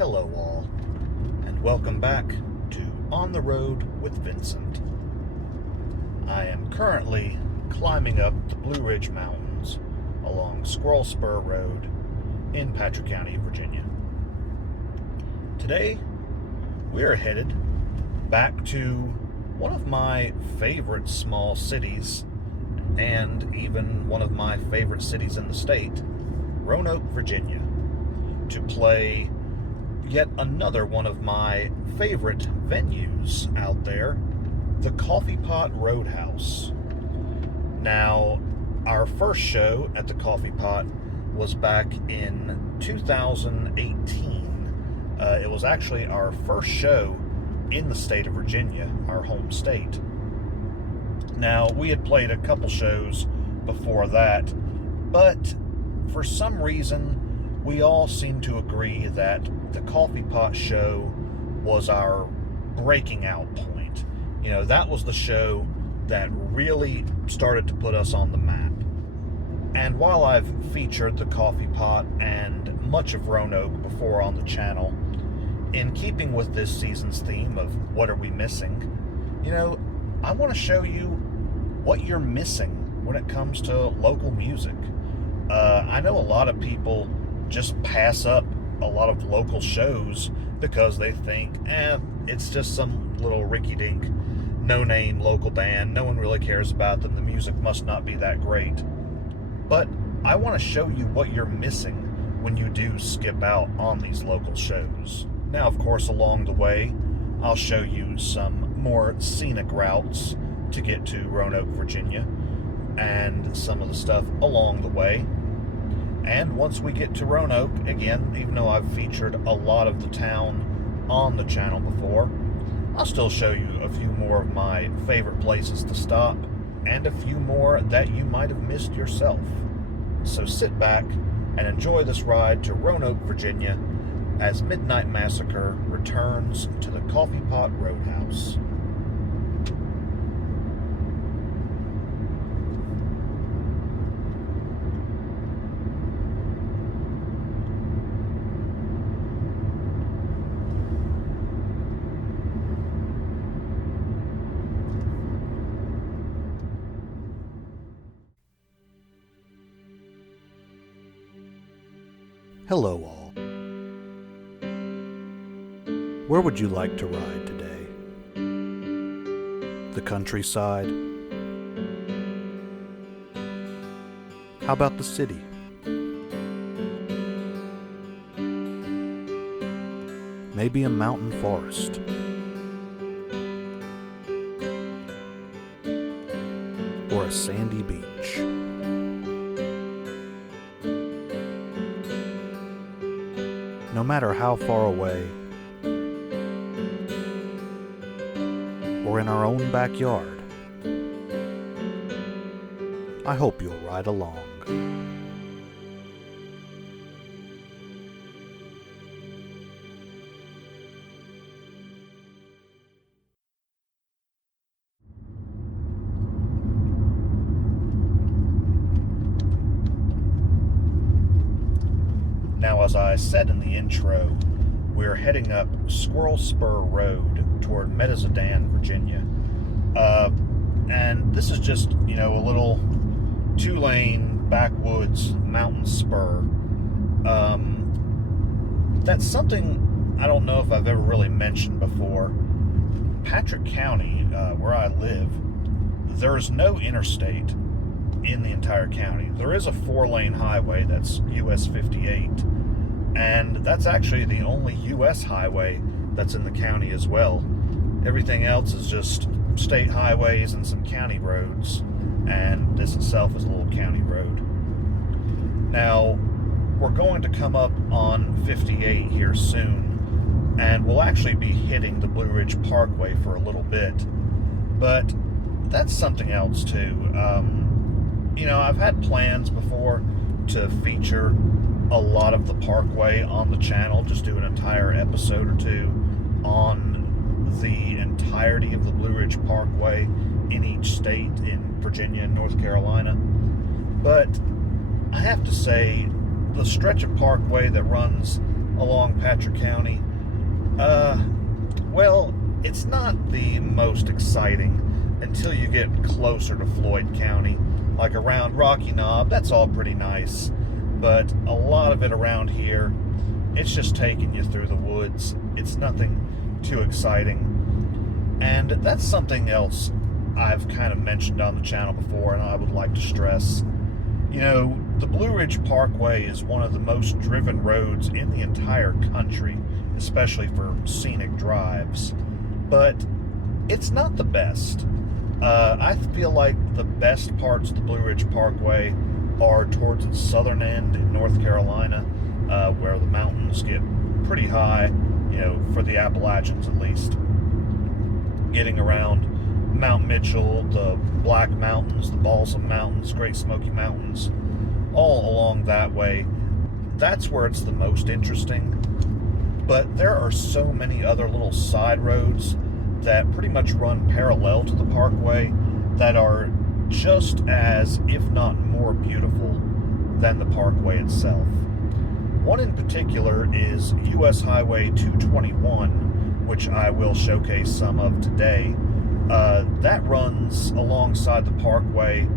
Hello all, and welcome back to On the Road with Vincent. I am currently climbing up the Blue Ridge Mountains along Squirrel Spur Road in Patrick County, Virginia. Today, we are headed back to one of my favorite small cities, and even one of my favorite cities in the state, Roanoke, Virginia, to play yet another one of my favorite venues out there, the Coffee Pot Roadhouse. Now, our first show at the Coffee Pot was back in 2018. It was actually our first show in the state of Virginia, our home state. Now, we had played a couple shows before that, but for some reason, we all seemed to agree that the Coffee Pot show was our breaking out point. You know, that was the show that really started to put us on the map. And while I've featured the Coffee Pot and much of Roanoke before on the channel, in keeping with this season's theme of what are we missing, you know, I want to show you what you're missing when it comes to local music. I know a lot of people just pass up a lot of local shows because they think, it's just some little rinky-dink, no-name local band. No one really cares about them. The music must not be that great. But I want to show you what you're missing when you do skip out on these local shows. Now, of course, along the way, I'll show you some more scenic routes to get to Roanoke, Virginia, and some of the stuff along the way. And once we get to Roanoke, again, even though I've featured a lot of the town on the channel before, I'll still show you a few more of my favorite places to stop, and a few more that you might have missed yourself. So sit back and enjoy this ride to Roanoke, Virginia, as Midnite Massacre returns to the Coffee Pot Roadhouse. Hello all. Where would you like to ride today? The countryside? How about the city? Maybe a mountain forest? Or a sandy beach? No matter how far away, or in our own backyard, I hope you'll ride along. Now, as I said in the intro, we're heading up Squirrel Spur Road toward Medizzadan, Virginia. And this is just, you know, a little two-lane backwoods mountain spur. That's something I don't know if I've ever really mentioned before. Patrick County, where I live, there's no interstate in the entire county. There is a 4-lane highway, that's US 58, and that's actually the only US highway that's in the county as well. Everything else is just state highways and some county roads, and this itself is a little county road. Now, we're going to come up on 58 here soon, and we'll actually be hitting the Blue Ridge Parkway for a little bit, but that's something else too. You know, I've had plans before to feature a lot of the Parkway on the channel, just do an entire episode or two on the entirety of the Blue Ridge Parkway in each state, in Virginia and North Carolina. But I have to say, the stretch of Parkway that runs along Patrick County. Well, it's not the most exciting until you get closer to Floyd County. Like around Rocky Knob, that's all pretty nice. But a lot of it around here, it's just taking you through the woods. It's nothing too exciting. And that's something else I've kind of mentioned on the channel before, and I would like to stress. You know, the Blue Ridge Parkway is one of the most driven roads in the entire country, especially for scenic drives. But it's not the best. I feel like the best parts of the Blue Ridge Parkway are towards its southern end in North Carolina, where the mountains get pretty high, you know, for the Appalachians at least. Getting around Mount Mitchell, the Black Mountains, the Balsam Mountains, Great Smoky Mountains, all along that way, that's where it's the most interesting. But there are so many other little side roads that pretty much run parallel to the parkway that are just as, if not more beautiful than the parkway itself. One in particular is US Highway 221, which I will showcase some of today. That runs alongside the parkway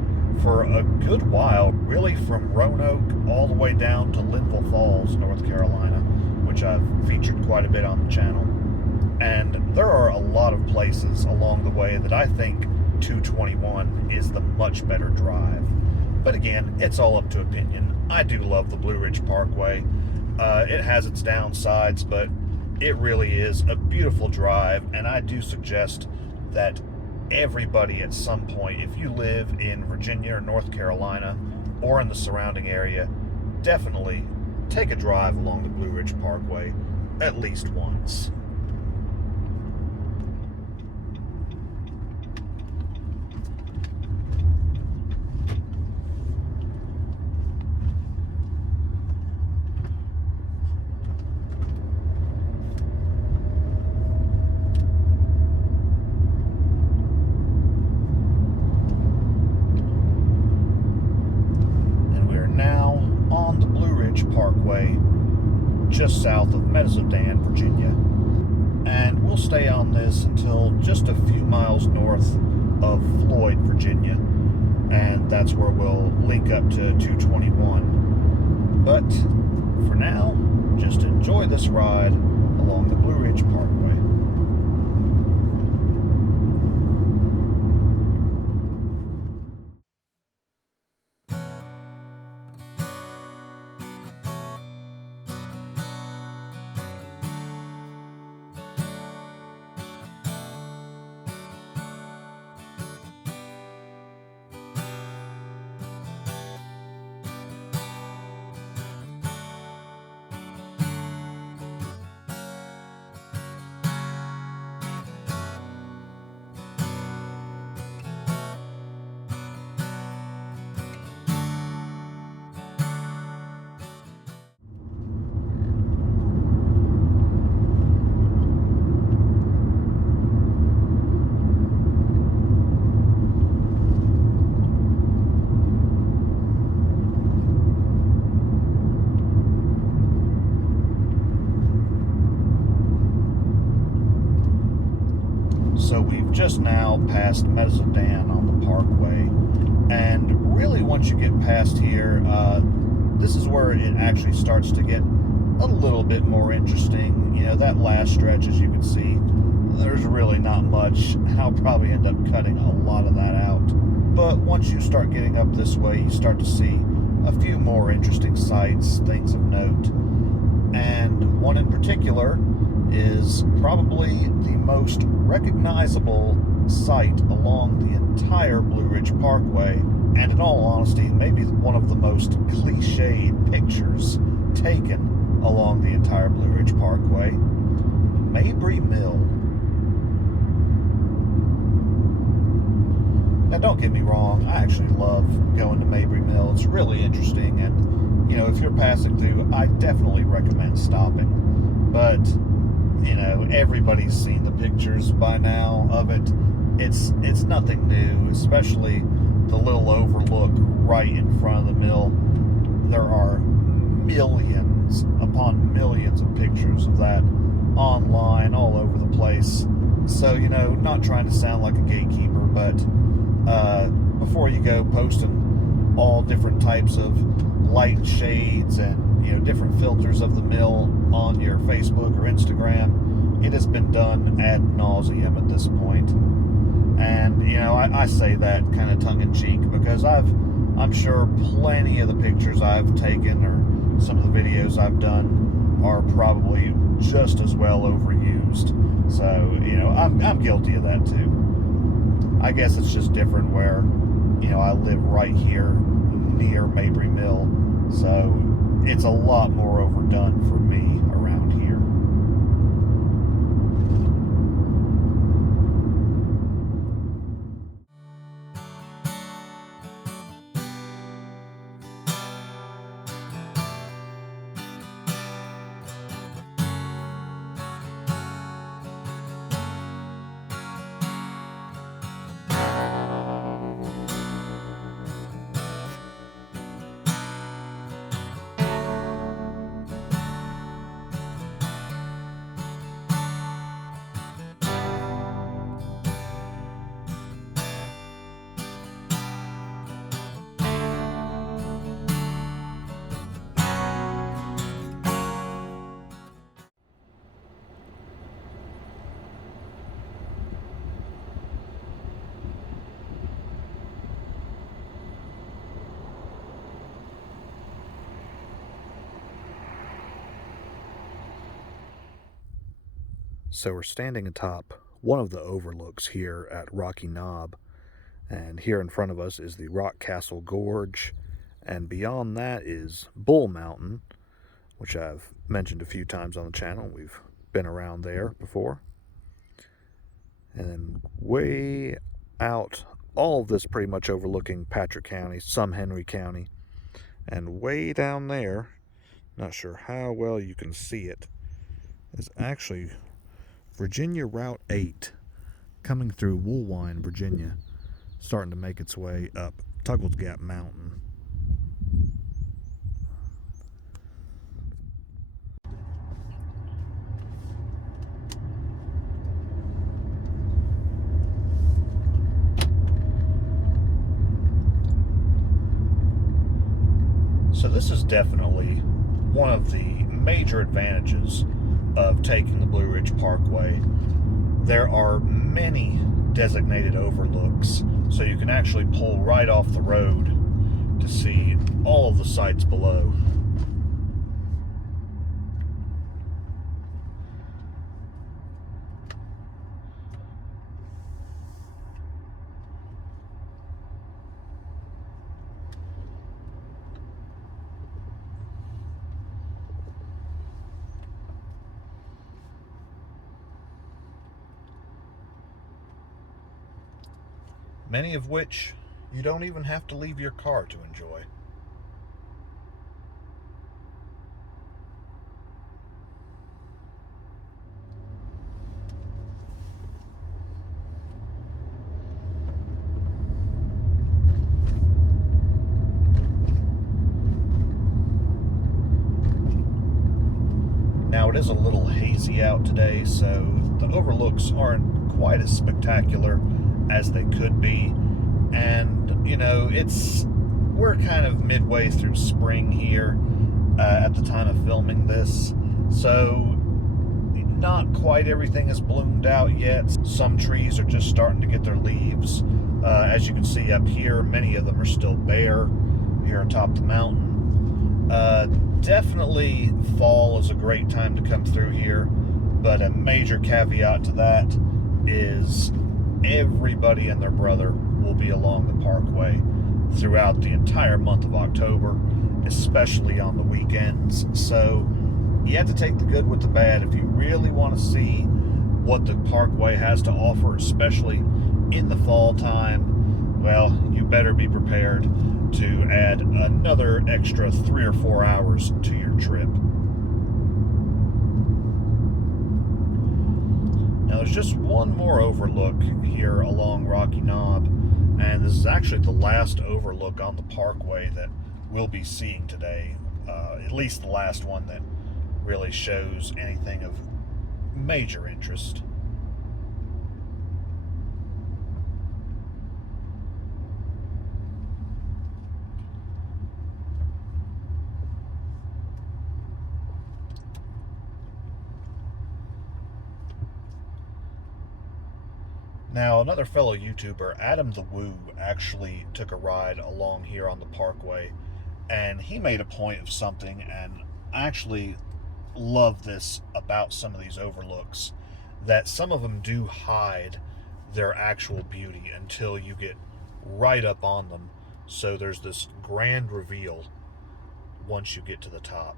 for a good while, really from Roanoke all the way down to Linville Falls, North Carolina, which I've featured quite a bit on the channel. And there are a lot of places along the way that I think 221 is the much better drive. But again, it's all up to opinion. I do love the Blue Ridge Parkway. It has its downsides, but it really is a beautiful drive, and I do suggest that everybody at some point, if you live in Virginia or North Carolina or in the surrounding area, definitely take a drive along the Blue Ridge Parkway at least once. Parkway, just south of Mesodan, Virginia, and we'll stay on this until just a few miles north of Floyd, Virginia, and that's where we'll link up to 221. But for now, just enjoy this ride along the Blue Ridge Parkway. So we've just now passed Mesodan on the parkway, and really once you get past here, this is where it actually starts to get a little bit more interesting. You know, that last stretch, as you can see, there's really not much, and I'll probably end up cutting a lot of that out. But once you start getting up this way, you start to see a few more interesting sights, things of note. And one in particular is probably the most recognizable sight along the entire Blue Ridge Parkway, and in all honesty, maybe one of the most cliched pictures taken along the entire Blue Ridge Parkway. Mabry Mill. Now don't get me wrong, I actually love going to Mabry Mill. It's really interesting, and you know, if you're passing through, I definitely recommend stopping. But you know, everybody's seen the pictures by now of it. It's nothing new, especially the little overlook right in front of the mill. There are millions upon millions of that online all over the place. So, you know, not trying to sound like a gatekeeper, but before you go posting all different types of light shades and, you know, different filters of the mill on your Facebook or Instagram, it has been done ad nauseum at this point. And, you know, I say that kind of tongue-in-cheek because I'm sure plenty of the pictures I've taken or some of the videos I've done are probably just as well overused. So, you know, I'm guilty of that too. I guess it's just different where, you know, I live right here near Mabry Mill, so it's a lot more overdone for me around here. So we're standing atop one of the overlooks here at Rocky Knob, and here in front of us is the Rock Castle Gorge, and beyond that is Bull Mountain, which I've mentioned a few times on the channel. We've been around there before. And then way out, all of this pretty much overlooking Patrick County, some Henry County, and way down there, not sure how well you can see it, is actually Virginia Route 8 coming through Woolwine, Virginia, starting to make its way up Tuggles Gap Mountain. So this is definitely one of the major advantages of taking the Blue Ridge Parkway. There are many designated overlooks, so you can actually pull right off the road to see all of the sights below. Many of which you don't even have to leave your car to enjoy. Now it is a little hazy out today, so the overlooks aren't quite as spectacular as they could be. And, you know, we're kind of midway through spring here at the time of filming this, so not quite everything is bloomed out yet. Some trees are just starting to get their leaves. As you can see up here, many of them are still bare here on top of the mountain. Definitely fall is a great time to come through here, but a major caveat to that is everybody and their brother will be along the Parkway throughout the entire month of October, especially on the weekends. So you have to take the good with the bad. If you really want to see what the Parkway has to offer, especially in the fall time, well, you better be prepared to add another extra 3 or 4 hours to your trip. Now there's just one more overlook here along Rocky Knob, and this is actually the last overlook on the Parkway that we'll be seeing today, at least the last one that really shows anything of major interest. Now, another fellow YouTuber, Adam the Woo, actually took a ride along here on the Parkway, and he made a point of something, and I actually love this about some of these overlooks, that some of them do hide their actual beauty until you get right up on them. So there's this grand reveal once you get to the top.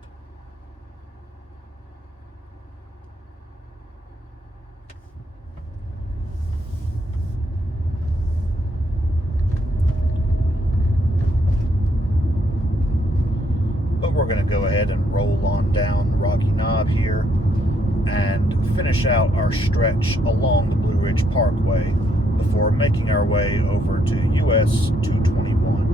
But we're going to go ahead and roll on down Rocky Knob here and finish out our stretch along the Blue Ridge Parkway before making our way over to US 221.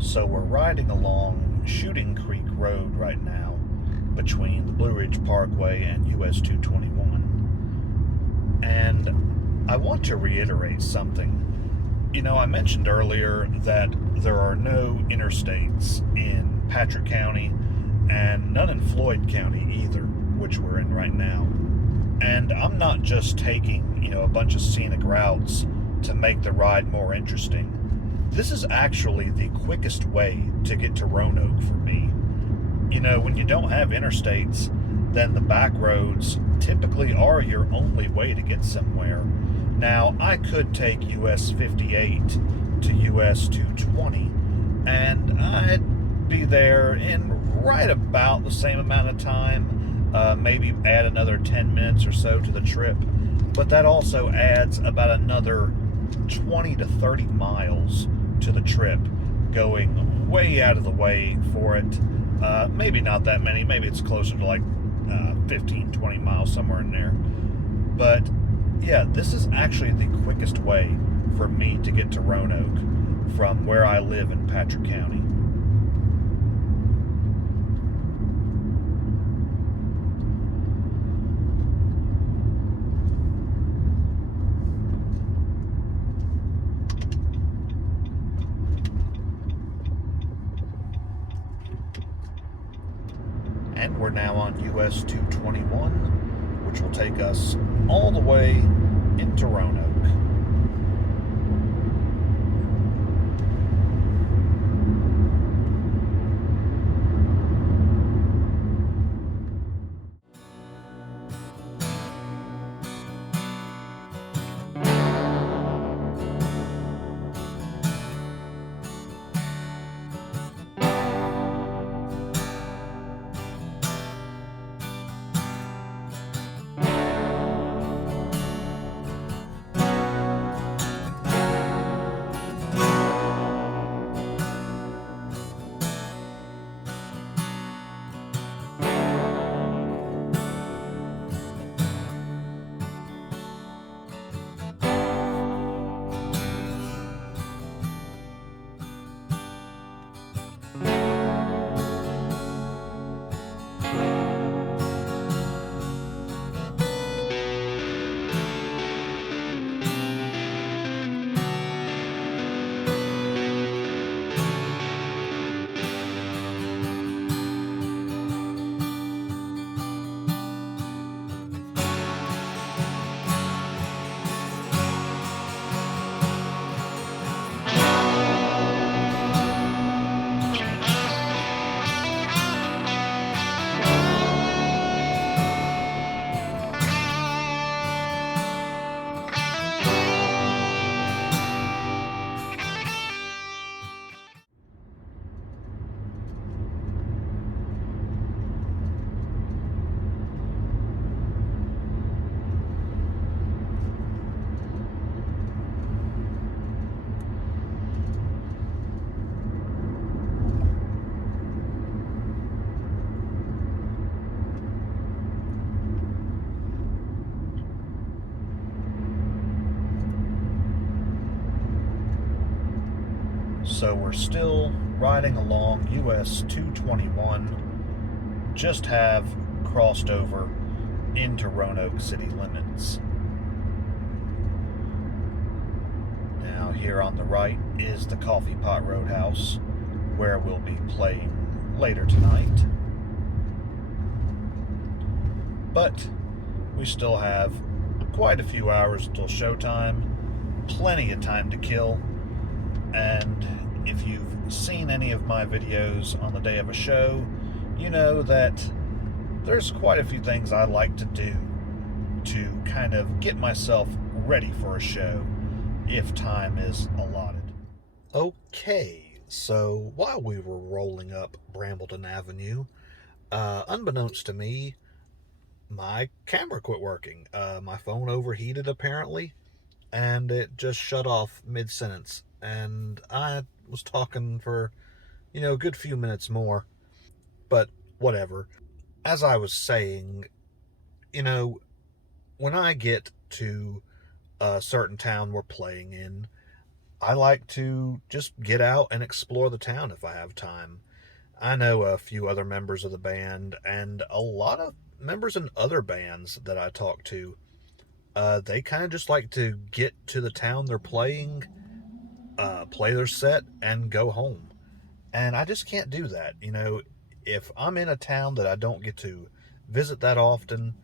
So we're riding along Shooting Creek Road right now between the Blue Ridge Parkway and US 221. And I want to reiterate something. You know, I mentioned earlier that there are no interstates in Patrick County and none in Floyd County either, which we're in right now. And I'm not just taking, a bunch of scenic routes to make the ride more interesting. This is actually the quickest way to get to Roanoke for me. When you don't have interstates, then the back roads typically are your only way to get somewhere. Now, I could take US 58 to US 220, and I'd be there in right about the same amount of time, maybe add another 10 minutes or so to the trip, but that also adds about another 20 to 30 miles to the trip, going way out of the way for it. Maybe not that many, maybe it's closer to like 15, 20 miles, somewhere in there. But yeah, this is actually the quickest way for me to get to Roanoke from where I live in Patrick County. And we're now on US 221, which will take us all the way into Roanoke. So we're still riding along US 221, just have crossed over into Roanoke city limits. Now here on the right is the Coffee Pot Roadhouse, where we'll be playing later tonight. But we still have quite a few hours until showtime, plenty of time to kill, and if you've seen any of my videos on the day of a show, you know that there's quite a few things I like to do to kind of get myself ready for a show if time is allotted. Okay, so while we were rolling up Brambleton Avenue, unbeknownst to me, my camera quit working. My phone overheated apparently, and it just shut off mid-sentence. And I was talking for, a good few minutes more. But whatever. As I was saying, when I get to a certain town we're playing in, I like to just get out and explore the town if I have time. I know a few other members of the band and a lot of members in other bands that I talk to. They kind of just like to get to the town they're playing, play their set, and go home. And I just can't do that. If I'm in a town that I don't get to visit that often,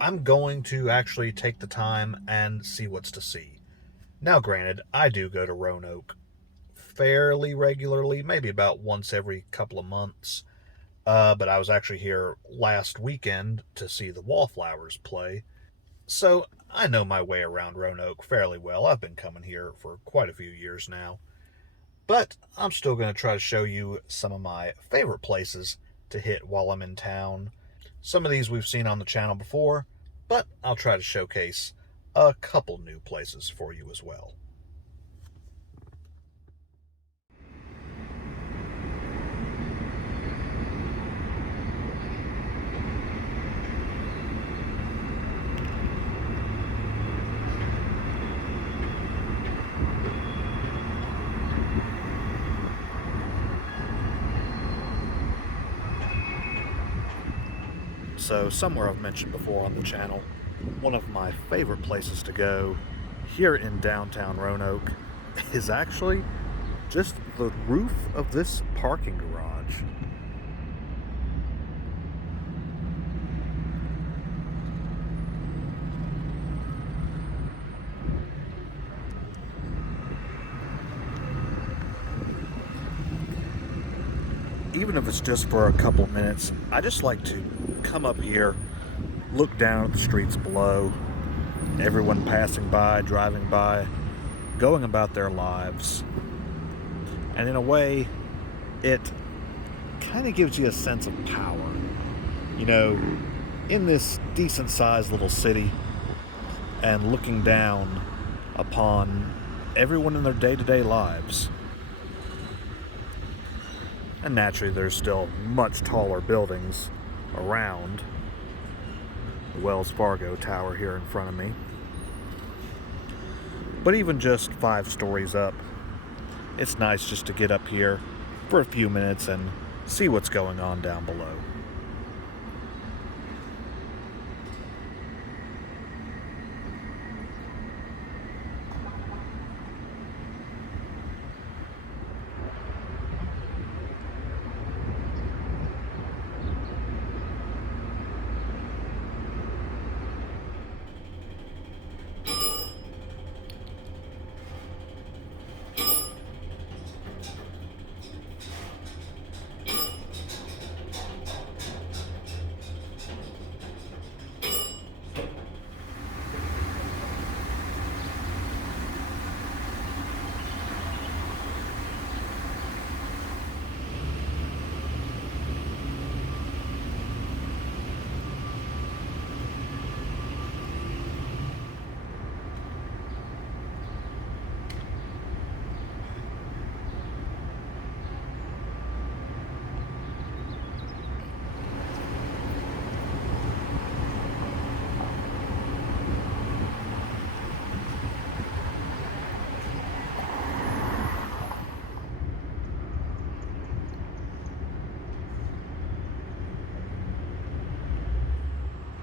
I'm going to actually take the time and see what's to see. Now, granted, I do go to Roanoke fairly regularly, maybe about once every couple of months. But I was actually here last weekend to see the Wallflowers play. So I know my way around Roanoke fairly well. I've been coming here for quite a few years now. But I'm still going to try to show you some of my favorite places to hit while I'm in town. Some of these we've seen on the channel before, but I'll try to showcase a couple new places for you as well. So, somewhere I've mentioned before on the channel, one of my favorite places to go here in downtown Roanoke is actually just the roof of this parking garage. Even if it's just for a couple minutes, I just like to come up here, look down at the streets below, everyone passing by, driving by, going about their lives. And in a way, it kind of gives you a sense of power. In this decent-sized little city, and looking down upon everyone in their day-to-day lives. And naturally, there's still much taller buildings around. The Wells Fargo Tower here in front of me. But even just 5 stories up, it's nice just to get up here for a few minutes and see what's going on down below.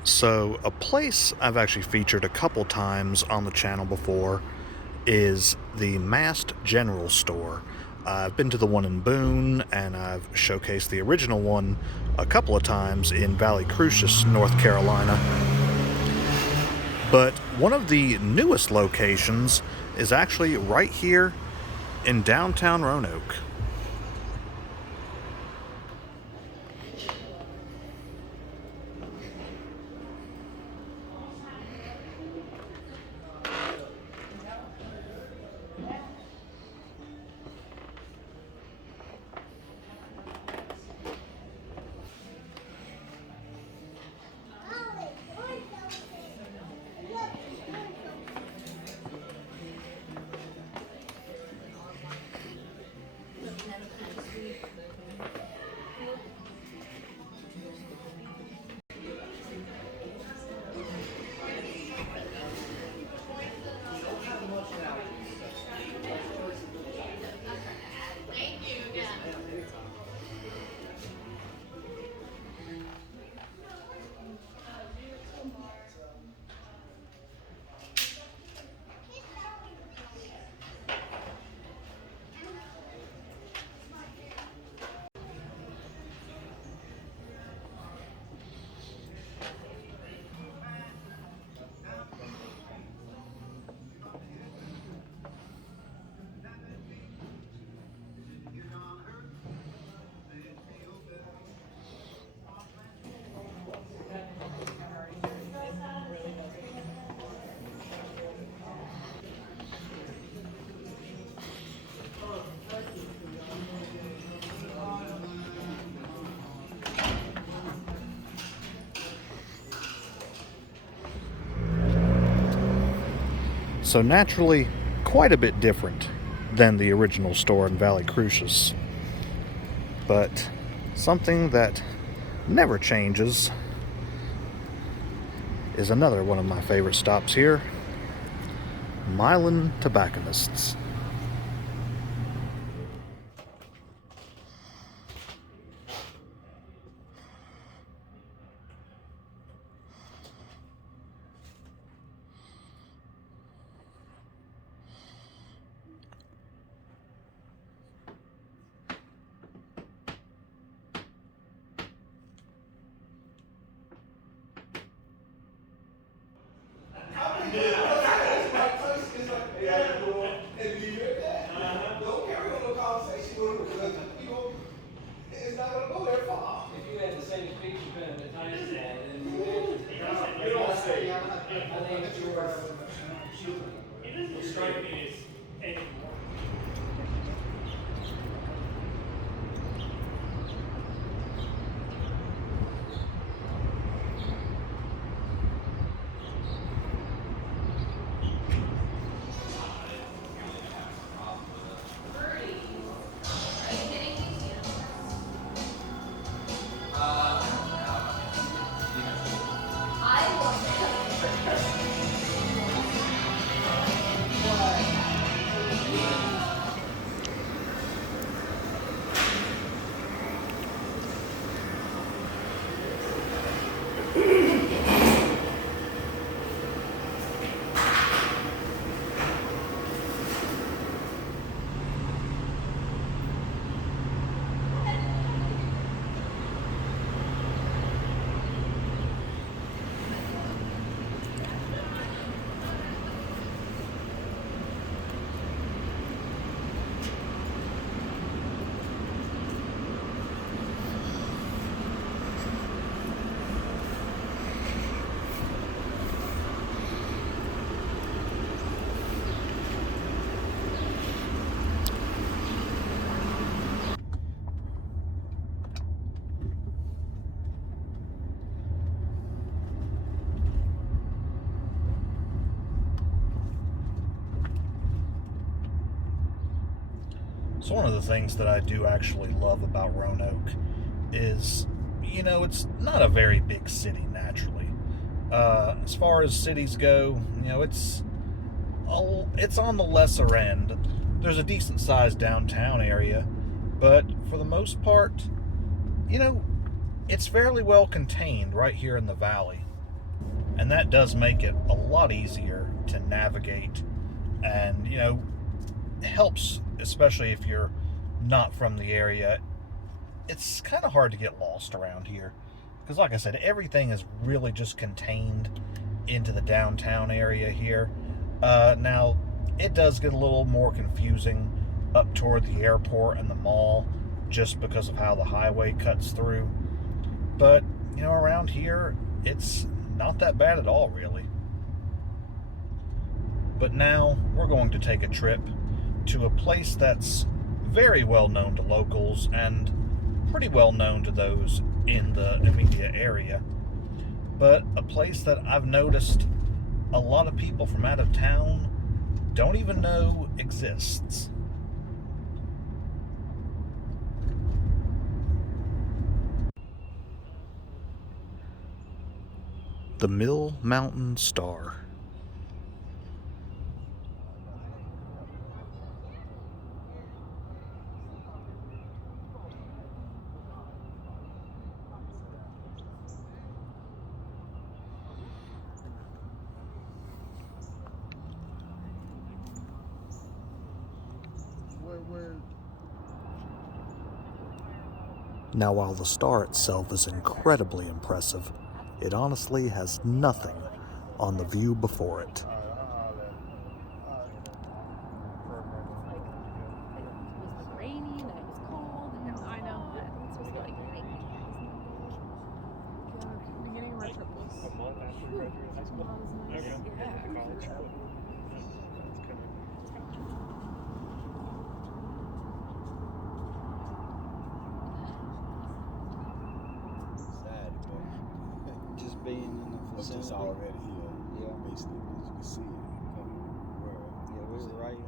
So, a place I've actually featured a couple times on the channel before is the Massed General Store. I've been to the one in Boone, and I've showcased the original one a couple of times in Valley Crucis, North Carolina. But one of the newest locations is actually right here in downtown Roanoke. So naturally, quite a bit different than the original store in Valley Crucis. But something that never changes is another one of my favorite stops here, Milan Tobacconists. So one of the things that I do actually love about Roanoke is, it's not a very big city naturally. As far as cities go, it's on the lesser end. There's a decent sized downtown area, but for the most part, it's fairly well contained right here in the valley. And that does make it a lot easier to navigate, and, you know, helps, especially if you're not from the area. It's kind of hard to get lost around here because, like I said, everything is really just contained into the downtown area here. Now, it does get a little more confusing up toward the airport and the mall just because of how the highway cuts through. But, you know, around here, it's not that bad at all, really. But now we're going to take a trip to a place that's very well known to locals and pretty well known to those in the immediate area. But a place that I've noticed a lot of people from out of town don't even know exists. The Mill Mountain Star. Now, while the star itself is incredibly impressive, it honestly has nothing on the view before it. It was rainy and it was cold. And I know that this was like beginning of our trip was a month after we graduated high school. nice. Okay. Yeah. College. Sad, but Just being in the it's vicinity. just already here. Yeah. Basically, as you can see it coming where. Yeah, we were right.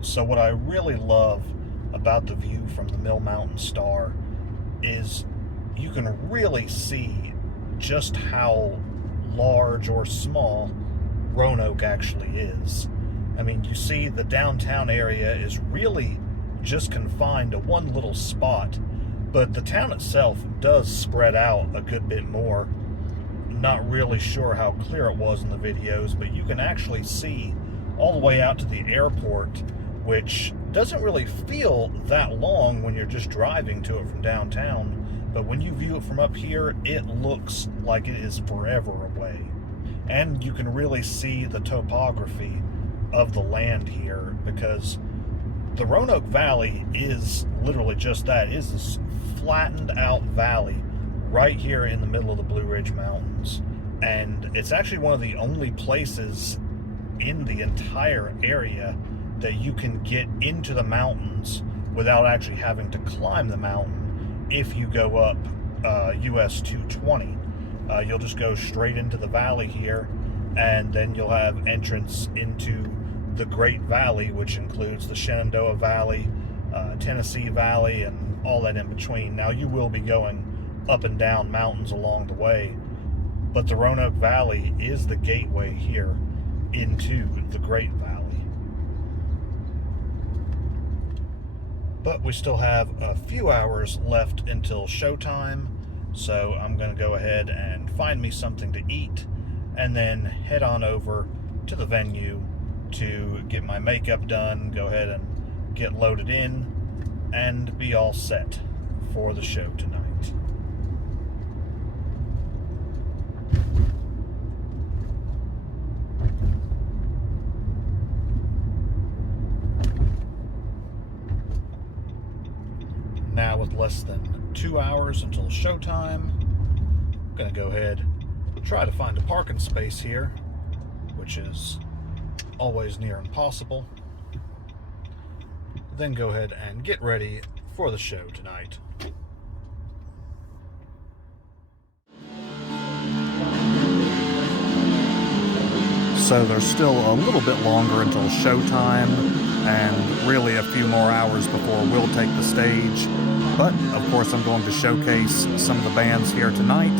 So what I really love about the view from the Mill Mountain Star is you can really see just how large or small Roanoke actually is. I mean, you see the downtown area is really just confined to one little spot, but the town itself does spread out a good bit more. Not really sure how clear it was in the videos, but you can actually see all the way out to the airport, which doesn't really feel that long when you're just driving to it from downtown, but when you view it from up here, it looks like it is forever away. And you can really see the topography of the land here, because the Roanoke Valley is literally just that. It is this flattened out valley right here in the middle of the Blue Ridge Mountains. And it's actually one of the only places in the entire area that you can get into the mountains without actually having to climb the mountain. If you go up US 220, you'll just go straight into the valley here, and then you'll have entrance into the Great Valley, which includes the Shenandoah Valley, Tennessee Valley, and all that in between. Now, you will be going up and down mountains along the way, but the Roanoke Valley is the gateway here into the Great Valley. But we still have a few hours left until showtime, so I'm going to go ahead and find me something to eat and then head on over to the venue to get my makeup done, go ahead and get loaded in, and be all set for the show tonight. Now, with less than 2 hours until showtime, I'm going to go ahead and try to find a parking space here, which is always near impossible. Then go ahead and get ready for the show tonight. So there's still a little bit longer until showtime, and really a few more hours before we'll take the stage. But of course I'm going to showcase some of the bands here tonight,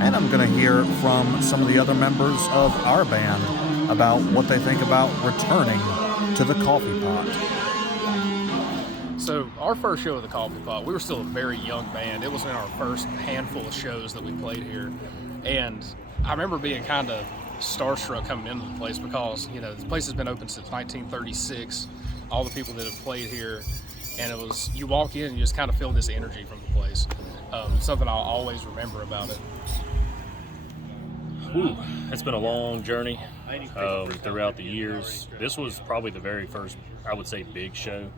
and I'm going to hear from some of the other members of our band about what they think about returning to the coffee pot. So our first show of the Coffee Pot, we were still a very young band. It was in our first handful of shows that we played here. And I remember being kind of starstruck coming into the place because, you know, the place has been open since 1936. All the people that have played here, and it was, you walk in and you just kind of feel this energy from the place. Something I'll always remember about it. Ooh, it's been a long journey throughout the years. This was probably the very first, I would say, big show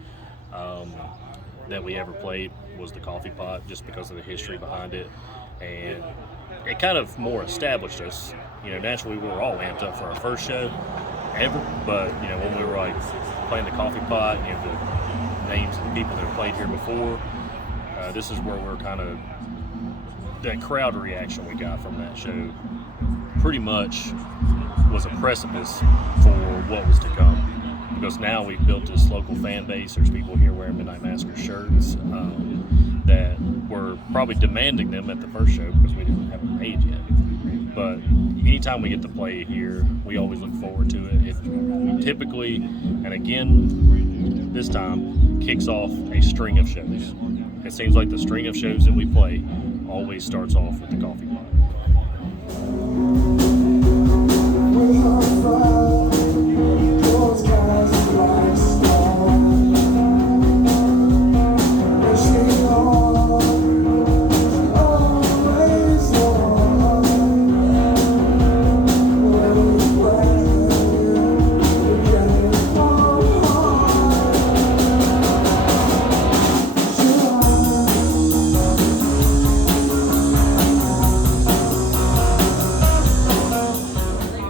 that we ever played was the Coffee Pot, just because of the history behind it, and it kind of more established us. You know, naturally we were all amped up for our first show ever, but you know, when we were like playing the Coffee Pot, you know, the names of the people that have played here before, this is where we're kind of, that crowd reaction we got from that show pretty much was a precipice for what was to come. Because now we've built this local fan base. There's people here wearing Midnite Massacre shirts that were probably demanding them at the first show because we didn't have them made yet. But anytime we get to play here, we always look forward to it. It typically, and again, this time, kicks off a string of shows. It seems like the string of shows that we play always starts off with the Coffee Pot.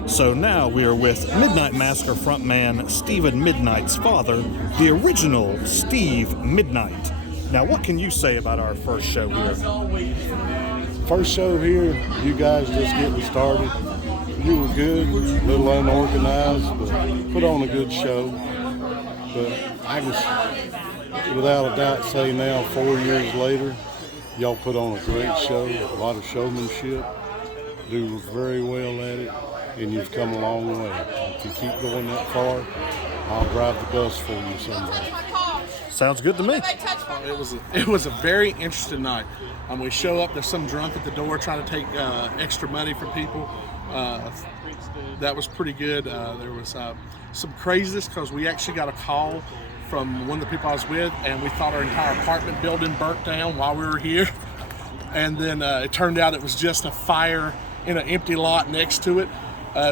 So now we are with Midnite Massacre frontman Stephen Midnite's father, the original Steve Midnite. Now, what can you say about our first show here? First show here, you guys just getting started. You were good, a little unorganized, but put on a good show. But I can, without a doubt, say now, 4 years later, y'all put on a great show, a lot of showmanship, do very well at it, and you've come a long way. If you keep going that far, I'll drive the bus for you someday. Sounds good to me. It was a very interesting night. We show up, there's some drunk at the door trying to take extra money from people. That was pretty good. There was some craziness because we actually got a call from one of the people I was with, and we thought our entire apartment building burnt down while we were here. And then it turned out it was just a fire in an empty lot next to it.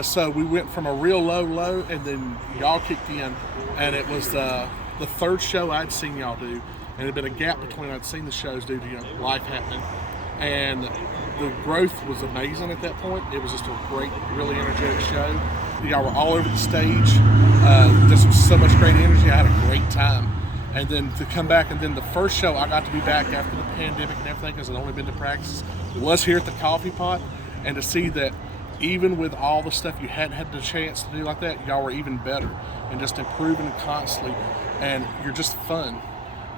So we went from a real low, and then y'all kicked in, and it was the third show I'd seen y'all do, and it had been a gap between I'd seen the shows due to life happening, and the growth was amazing at that point. It was just a great, really energetic show. Y'all were all over the stage. This was so much great energy. I had a great time. And then to come back, and then the first show I got to be back after the pandemic and everything, because I'd only been to practice, was here at the Coffee Pot, and to see that even with all the stuff you hadn't had the chance to do like that, y'all were even better and just improving constantly, and you're just fun.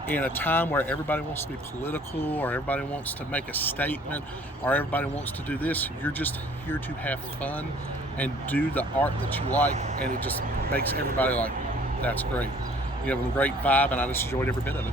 In a time where everybody wants to be political, or everybody wants to make a statement, or everybody wants to do this, you're just here to have fun and do the art that you like, and it just makes everybody like, that's great. You have a great vibe, and I just enjoyed every bit of it.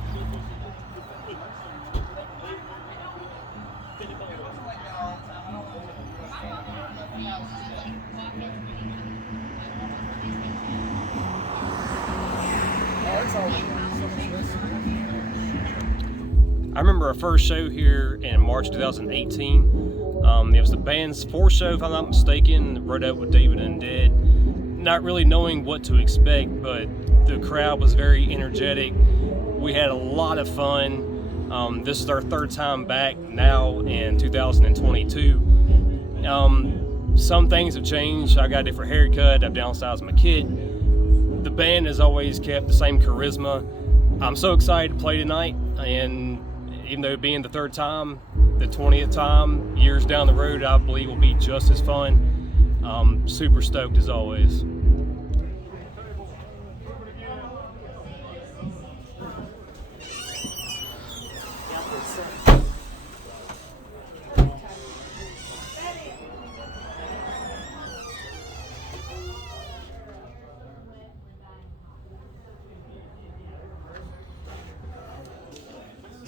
I remember our first show here in March 2018. It was the band's fourth show, if I'm not mistaken, Roanoke with David and Dead. Not really knowing what to expect, but the crowd was very energetic. We had a lot of fun. This is our third time back now in 2022. Some things have changed. I got a different haircut. I've downsized my kid. The band has always kept the same charisma. I'm so excited to play tonight, and even though being the third time, the 20th time, years down the road, I believe will be just as fun. Super stoked as always.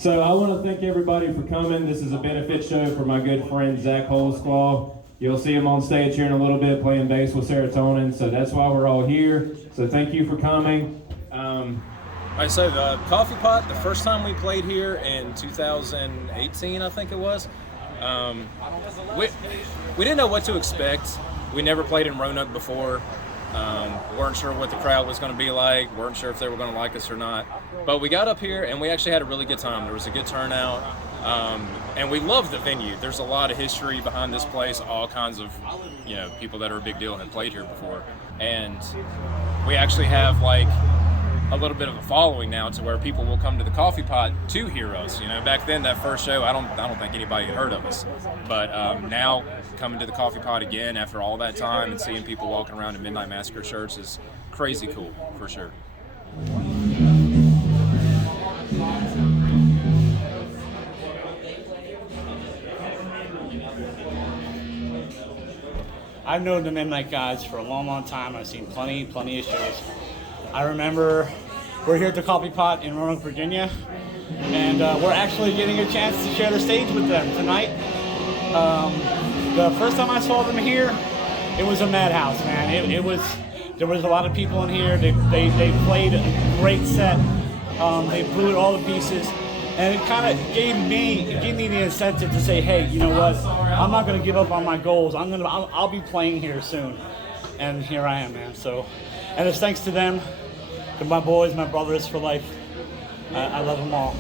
So I want to thank everybody for coming. This is a benefit show for my good friend Zach Holsclaw. You'll see him on stage here in a little bit playing bass with Serotonin, so that's why we're all here. So thank you for coming. All right, so the Coffee Pot, the first time we played here in 2018, I think it was, we didn't know what to expect. We never played in Roanoke before. Weren't sure what the crowd was going to be like, weren't sure if they were going to like us or not. But we got up here and we actually had a really good time. There was a good turnout, and we loved the venue. There's a lot of history behind this place, all kinds of, people that are a big deal and had played here before. And we actually have like a little bit of a following now to where people will come to the Coffee Pot to hear us. Back then, that first show, I don't think anybody had heard of us. But now coming to the Coffee Pot again after all that time and seeing people walking around in Midnite Massacre shirts is crazy cool, for sure. I've known the Midnight guys for a long, long time. I've seen plenty of shows. I remember we're here at the Coffee Pot in Roanoke, Virginia, and we're actually getting a chance to share the stage with them tonight. The first time I saw them here, it was a madhouse, man. There was a lot of people in here. They played a great set. They blew it all to pieces, and it kind of gave me the incentive to say, hey, you know what? I'm not gonna give up on my goals. I'll be playing here soon, and here I am, man. So, and it's thanks to them, to my boys, my brothers for life. I love them all.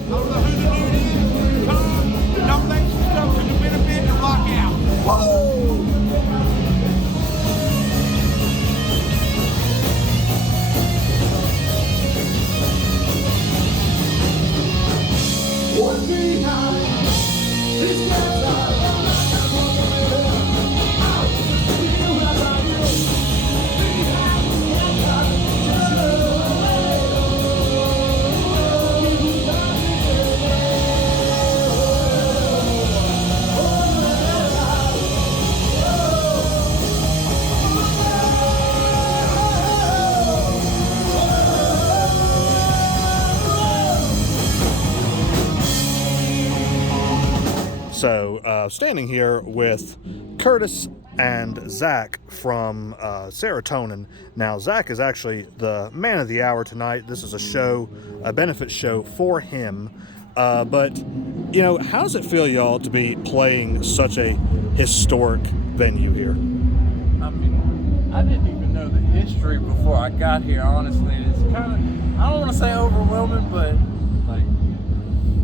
So, standing here with Curtis and Zach from Serotonin. Now, Zach is actually the man of the hour tonight. This is a benefit show for him. But, how does it feel, y'all, to be playing such a historic venue here? I mean, I didn't even know the history before I got here, honestly. It's kind of, I don't want to say overwhelming, but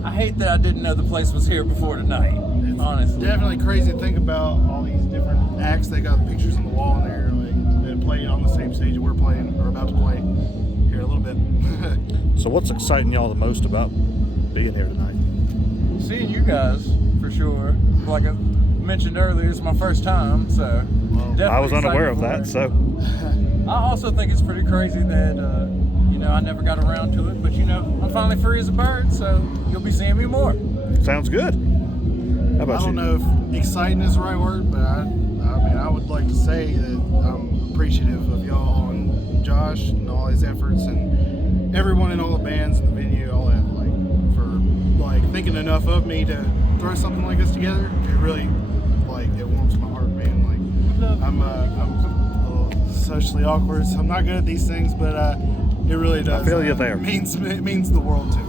I hate that I didn't know the place was here before tonight. It's honestly, definitely crazy to think about all these different acts. They got pictures on the wall in there, that played on the same stage that we're playing or about to play here in a little bit. So, what's exciting y'all the most about being here tonight? seeing you guys for sure. Like I mentioned earlier, it's my first time, so I was unaware of that. So I also think it's pretty crazy that I never got around to it, but I'm finally free as a bird, so you'll be seeing me more. Sounds good. How about you? I don't know if exciting is the right word, but I would like to say that I'm appreciative of y'all and Josh and all his efforts and everyone in all the bands and the venue, all that, for thinking enough of me to throw something like this together. It really, it warms my heart, man. I'm a little socially awkward, so I'm not good at these things, but it really does. I feel you there. It means the world to me.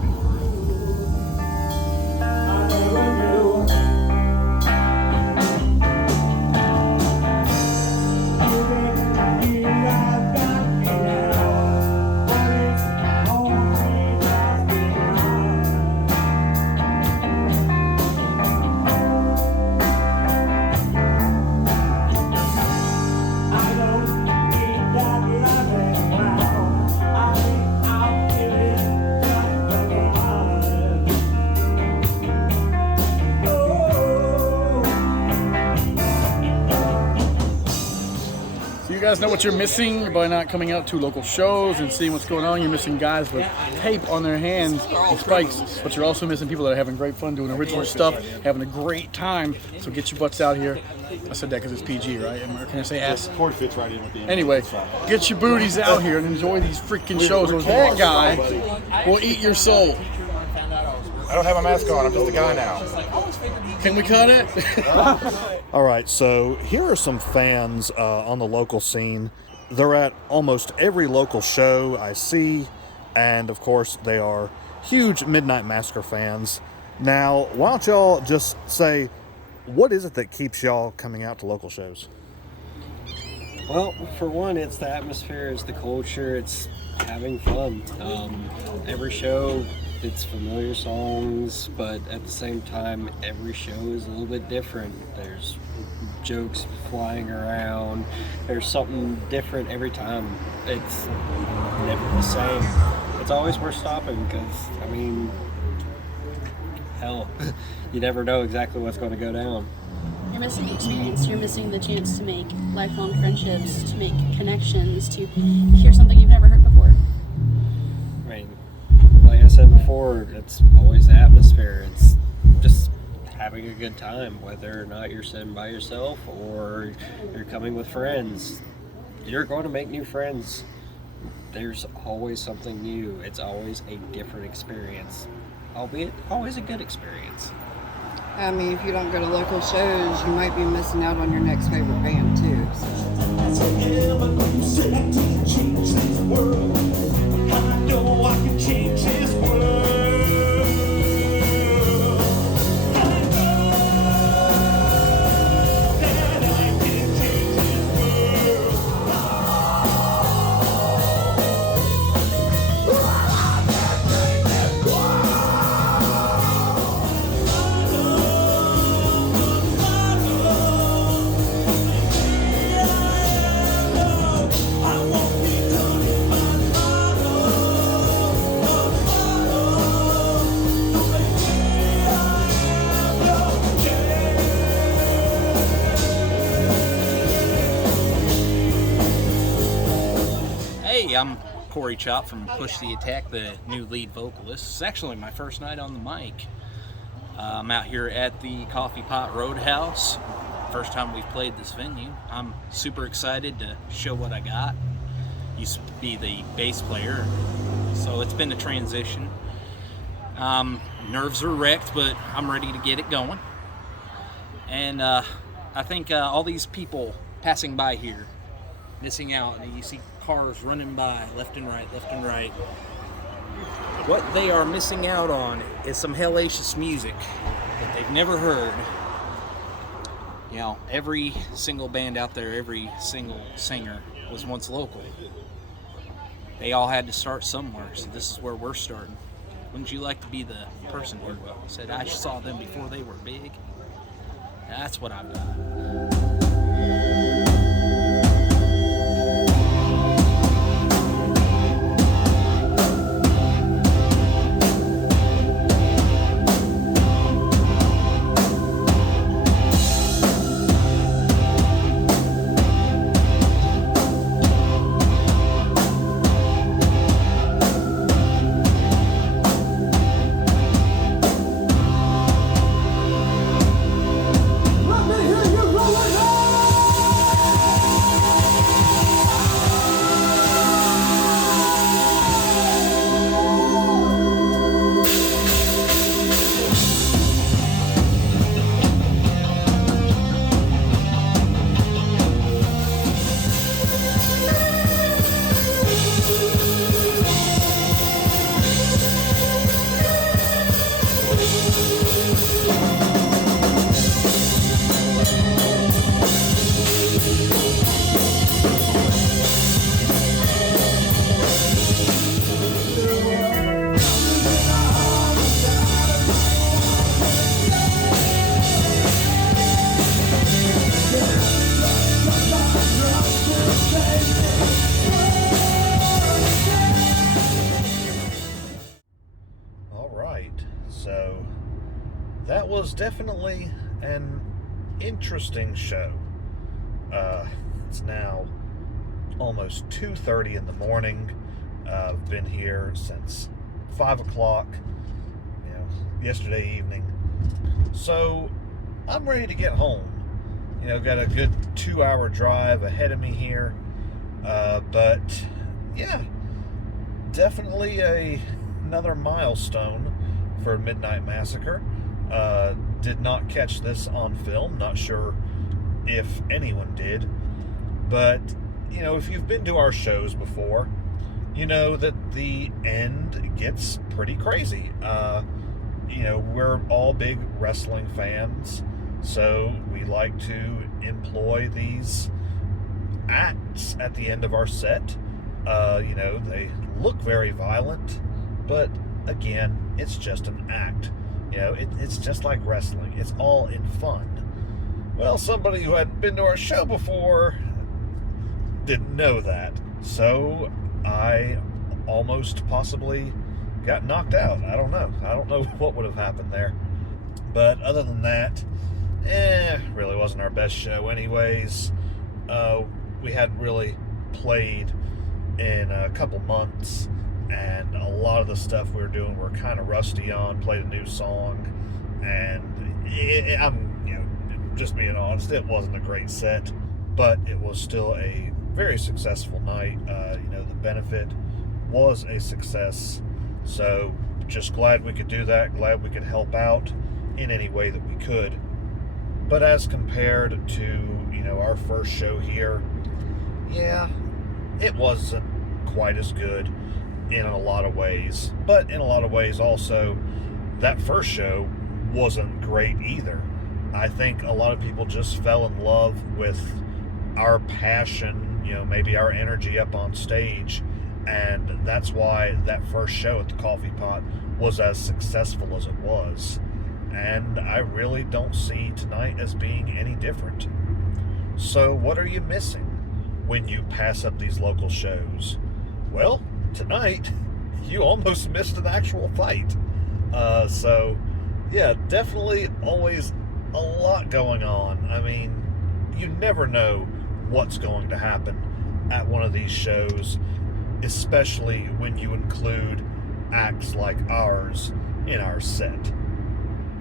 You guys know what you're missing by not coming out to local shows and seeing what's going on. You're missing guys with tape on their hands and spikes, but you're also missing people that are having great fun doing original stuff, having a great time. So get your butts out here. I said that because it's PG, right? Or can I say ass? Chord fits right in with the Anyway, get your booties out here and enjoy these freaking shows. Or that guy will eat your soul. I don't have a mask on. I'm just a guy now. Can we cut it? All right, so here are some fans on the local scene. They're at almost every local show I see, and of course they are huge Midnite Massacre fans. Now, why don't y'all just say, what is it that keeps y'all coming out to local shows? Well, for one, it's the atmosphere, it's the culture, it's having fun. Every show, it's familiar songs, but at the same time, every show is a little bit different. There's jokes flying around. There's something different every time. It's never the same. It's always worth stopping because, I mean, hell, you never know exactly what's going to go down. You're missing the experience. You're missing the chance to make lifelong friendships, to make connections, to hear something you've never heard before. I mean, like I said before, it's always the atmosphere. It's just having a good time, whether or not you're sitting by yourself or you're coming with friends. You're going to make new friends. There's always something new. It's always a different experience, albeit always a good experience. I mean, if you don't go to local shows, you might be missing out on your next favorite band too. I'm Corey Chop from Push the Attack, the new lead vocalist. It's actually my first night on the mic. I'm out here at the Coffee Pot Roadhouse. First time we've played this venue. I'm super excited to show what I got. Used to be the bass player, so it's been a transition. Nerves are wrecked, but I'm ready to get it going. And I think all these people passing by here, missing out, and you see cars running by left and right. What they are missing out on is some hellacious music that they've never heard. You know, every single band out there, every single singer was once local. They all had to start somewhere, so this is where we're starting. Wouldn't you like to be the person who said, I saw them before they were big? That's what I've got. So that was definitely an interesting show. It's now almost 2:30 in the morning. I've been here since 5 o'clock, yesterday evening. So I'm ready to get home. Got a good 2-hour drive ahead of me here. But yeah, definitely another milestone for Midnite Massacre. Did not catch this on film. Not sure if anyone did. But, you know, if you've been to our shows before, you know that the end gets pretty crazy. You know, we're all big wrestling fans, so we like to employ these acts at the end of our set. You know, they look very violent, but again, it's just an act. You know, it's just like wrestling. It's all in fun. Well, somebody who hadn't been to our show before didn't know that. So I almost possibly got knocked out. I don't know. I don't know what would have happened there. But other than that, really wasn't our best show anyways. We hadn't really played in a couple months, and a lot of the stuff we were doing we're kind of rusty on. Played a new song, and I'm, you know, just being honest, it wasn't a great set, but it was still a very successful night. You know, the benefit was a success, so just glad we could do that. Glad we could help out in any way that we could. But as compared to, you know, our first show here, yeah, it wasn't quite as good in a lot of ways. But in a lot of ways also, that first show wasn't great either. I think a lot of people just fell in love with our passion, you know, maybe our energy up on stage, and that's why that first show at the Coffee Pot was as successful as it was. And I really don't see tonight as being any different. So what are you missing when you pass up these local shows? Well, tonight you almost missed an actual fight. So yeah, definitely always a lot going on. I mean, you never know what's going to happen at one of these shows, especially when you include acts like ours in our set.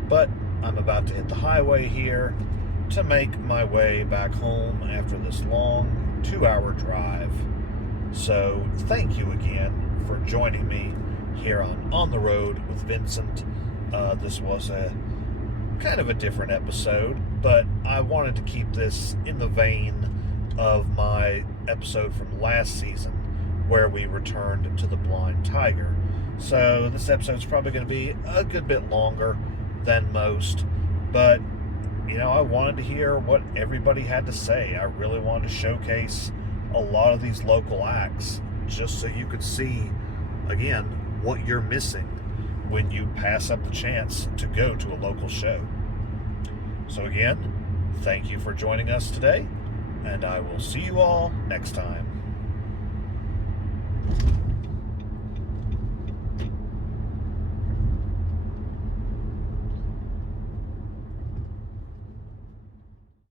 But I'm about to hit the highway here to make my way back home after this long 2-hour drive. So thank you again for joining me here on the Road with Vincent. This was a kind of a different episode, but I wanted to keep this in the vein of my episode from last season where we returned to the Blind Tiger. So this episode's probably going to be a good bit longer than most, but you know, I wanted to hear what everybody had to say. I really wanted to showcase a lot of these local acts just so you could see again what you're missing when you pass up the chance to go to a local show. So again, thank you for joining us today, and I will see you all next time.